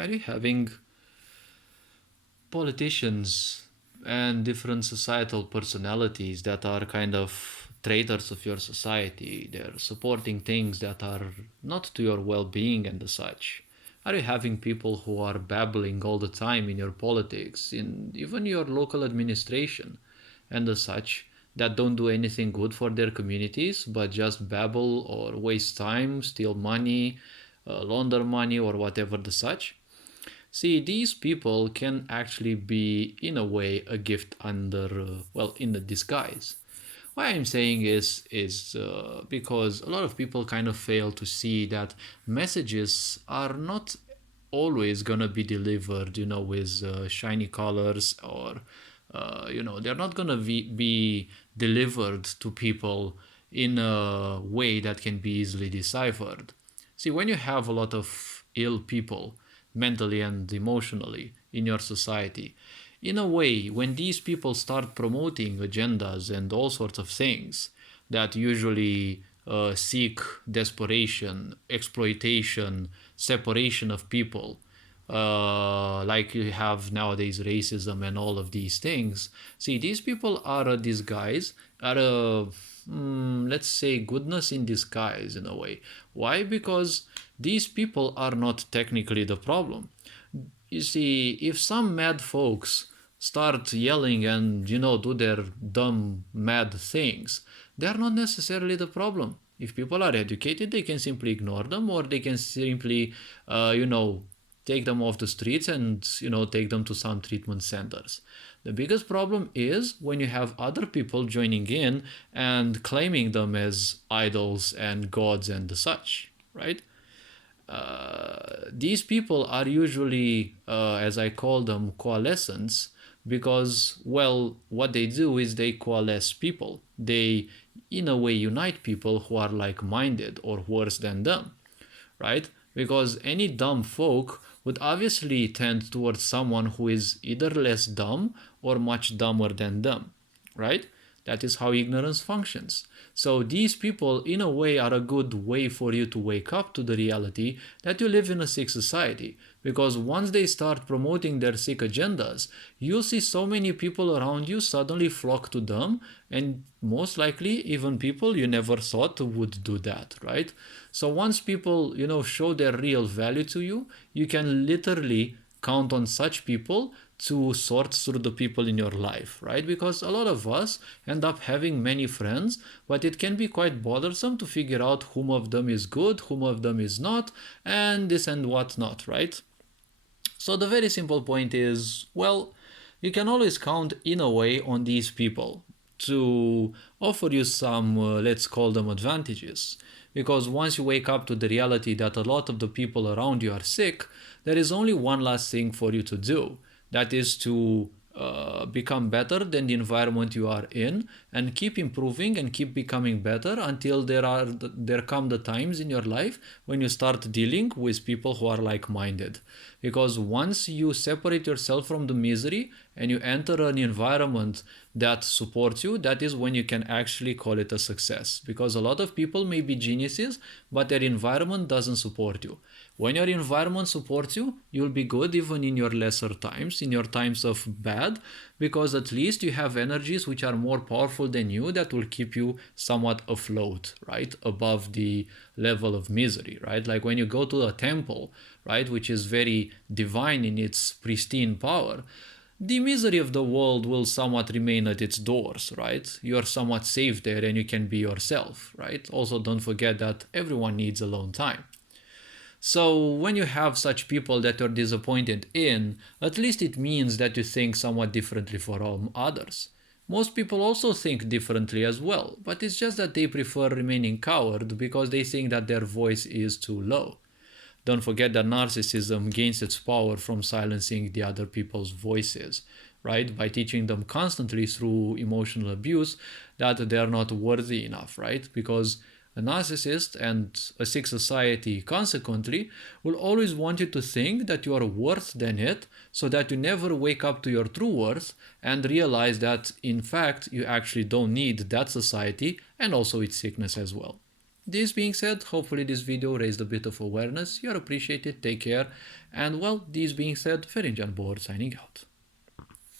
are you having politicians and different societal personalities that are kind of traitors of your society? They're supporting things that are not to your well being and the such. Are you having people who are babbling all the time in your politics, in even your local administration and the such, that don't do anything good for their communities but just babble or waste time, steal money, launder money, or whatever the such? See, these people can actually be, in a way, a gift under, well, in the disguise. Why I'm saying is because a lot of people kind of fail to see that messages are not always gonna be delivered, with shiny colors, or they're not gonna be delivered to people in a way that can be easily deciphered. See, when you have a lot of ill people, mentally and emotionally, in your society, in a way, when these people start promoting agendas and all sorts of things that usually seek desperation, exploitation, separation of people, like you have nowadays racism and all of these things. See, these people are a disguise, are a, let's say, goodness in disguise in a way. Why? Because these people are not technically the problem. You see, if some mad folks start yelling and, do their dumb, mad things, they are not necessarily the problem. If people are educated, they can simply ignore them, or they can simply, take them off the streets and, take them to some treatment centers. The biggest problem is when you have other people joining in and claiming them as idols and gods and the such, right? These people are usually, as I call them, coalescents, because, well, what they do is they coalesce people. They, in a way, unite people who are like minded or worse than them, right? Because any dumb folk would obviously tend towards someone who is either less dumb or much dumber than them, right? That is how ignorance functions. So these people, in a way, are a good way for you to wake up to the reality that you live in a sick society. Because once they start promoting their sick agendas, you'll see so many people around you suddenly flock to them, and most likely even people you never thought would do that, right? So once people, show their real value to you, you can literally count on such people to sort through the people in your life, right? Because a lot of us end up having many friends, but it can be quite bothersome to figure out whom of them is good, whom of them is not, and this and what not, right? So the very simple point is, well, you can always count in a way on these people to offer you some, let's call them advantages. Because once you wake up to the reality that a lot of the people around you are sick, there is only one last thing for you to do. That is to become better than the environment you are in, and keep improving and keep becoming better until there come the times in your life when you start dealing with people who are like-minded. Because once you separate yourself from the misery and you enter an environment that supports you, that is when you can actually call it a success. Because a lot of people may be geniuses, but their environment doesn't support you. When your environment supports you, you'll be good even in your lesser times, in your times of bad, because at least you have energies which are more powerful than you that will keep you somewhat afloat, right? Above the level of misery, right? Like when you go to a temple, right, which is very divine in its pristine power, the misery of the world will somewhat remain at its doors, right? You are somewhat safe there and you can be yourself, right? Also, don't forget that everyone needs alone time. So when you have such people that you're disappointed in, at least it means that you think somewhat differently from others. Most people also think differently as well, but it's just that they prefer remaining coward because they think that their voice is too low. Don't forget that narcissism gains its power from silencing the other people's voices, right? By teaching them constantly through emotional abuse that they are not worthy enough, right? Because a narcissist and a sick society, consequently, will always want you to think that you are worse than it, so that you never wake up to your true worth and realize that, in fact, you actually don't need that society and also its sickness as well. This being said, hopefully this video raised a bit of awareness. You're appreciated. Take care. And well, this being said, Ferinjan Board signing out.